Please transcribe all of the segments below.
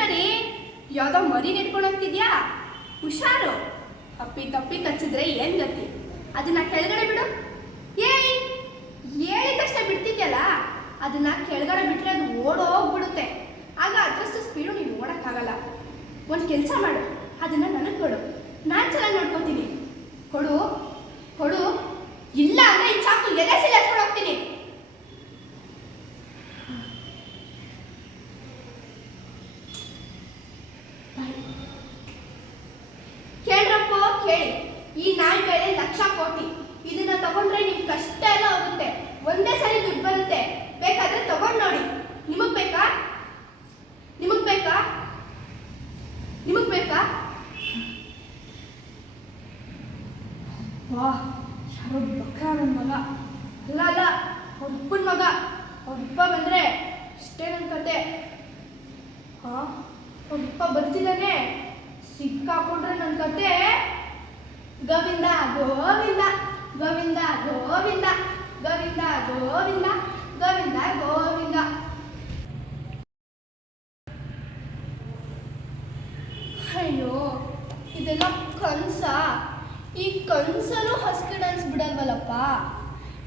ಮರಿ ಯಾವುದೋ ಮರಿ ನೆಡ್ಕೊಂಡು ಹೋಗ್ತಿದ್ಯಾ? ಹುಷಾರು, ಅಪ್ಪಿ ತಪ್ಪಿ ಕಚ್ಚಿದ್ರೆ ಏನ್ ಗತಿ? ಅದನ್ನ ಕೆಳಗಡೆ ಬಿಡು. ಏಯ್, ಹೇಳಿದ ತಕ್ಷಣ ಬಿಡ್ತಿದ್ಯಲ್ಲ, ಅದನ್ನ ಕೆಳಗಡೆ ಬಿಟ್ರೆ ಅದು ಓಡೋಗ್ಬಿಡುತ್ತೆ. ಆಗ ಅದರಷ್ಟು ಸ್ಪೀಡು ನೀನು ಓಡಕ್ಕಾಗಲ್ಲ. ಒಂದು ಕೆಲಸ ಮಾಡು, ಅದನ್ನ ನನಗೆ ಕೊಡು, ನಾನು ಚೆನ್ನಾಗಿ ನೋಡ್ಕೋತೀನಿ. ಕೊಡು ಕೊಡು, ಇಲ್ಲ ಅಂದ್ರೆ ಈ ಚಾಕು ಎದೆಸಿಲ್ ಎತ್ಕೊಂಡು ಹೋಗ್ತೀನಿ. ಕೇಳ್ರಪ್ಪ ಕೇಳಿ, ಈ ನಾಯಿ ಬೇರೆ ಲಕ್ಷ ಕೋಟಿ. ಇದನ್ನ ತಗೊಂಡ್ರೆ ನಿಮ್ ಕಷ್ಟ ಎಲ್ಲ ಹೋಗುತ್ತೆ, ಒಂದೇ ಸರಿ ದುಡ್ಡು ಬರುತ್ತೆ. ಬೇಕಾದ್ರೆ ತಗೊಂಡ್ ನೋಡಿ. ನಿಮಗ್ ಬೇಕಾ? ನಿಮಗ್ ಬೇಕಾ? ನಿಮಗ್ ಬೇಕಾ? ವಾಹ್, ಯಾರೋ ಬಕ್ರ ನನ್ನ ಮಗ. ಅಲ್ಲ ಅಲ್ಲ, ಅವ್ರ ಉಪ್ಪನ ಮಗ. ಅವ್ರ ಉಪ್ಪ ಬಂದ್ರೆ ಇಷ್ಟೇ ನನ್ನ ಕತೆ. ಅವ್ರ ಉಪ್ಪ ಬರ್ತಿದ್ದಾನೆ, ಸಿಕ್ಕಾಕೊಂಡ್ರೆ ನನ್ನ ಕತೆ ಗೋವಿಂದ ಗೋವಿಂದ ಗೋವಿಂದ ಗೋವಿಂದ ಗೋವಿಂದ ಗೋವಿಂದ ಗೋವಿಂದ ಗೋವಿಂದ. ಅಯ್ಯೋ, ಇದೆಲ್ಲ ಕನ್ಸ. ಈ ಕನ್ಸಲ್ಲೂ ಹಸ್ಕೆ ಡ್ಯಾನ್ಸ್ ಬಿಡಲ್ವಲ್ಲಪ್ಪ.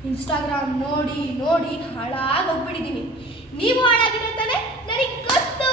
ಇನ್ಸ್ಟಾಗ್ರಾಮ್ ನೋಡಿ ನೋಡಿ ಹಾಳಾಗೋಗ್ಬಿಟ್ಟಿದ್ದೀನಿ. ನೀವು ಹಾಳಾಗಿದೆ ತಾನೆ, ನನಗೆ ಗೊತ್ತು.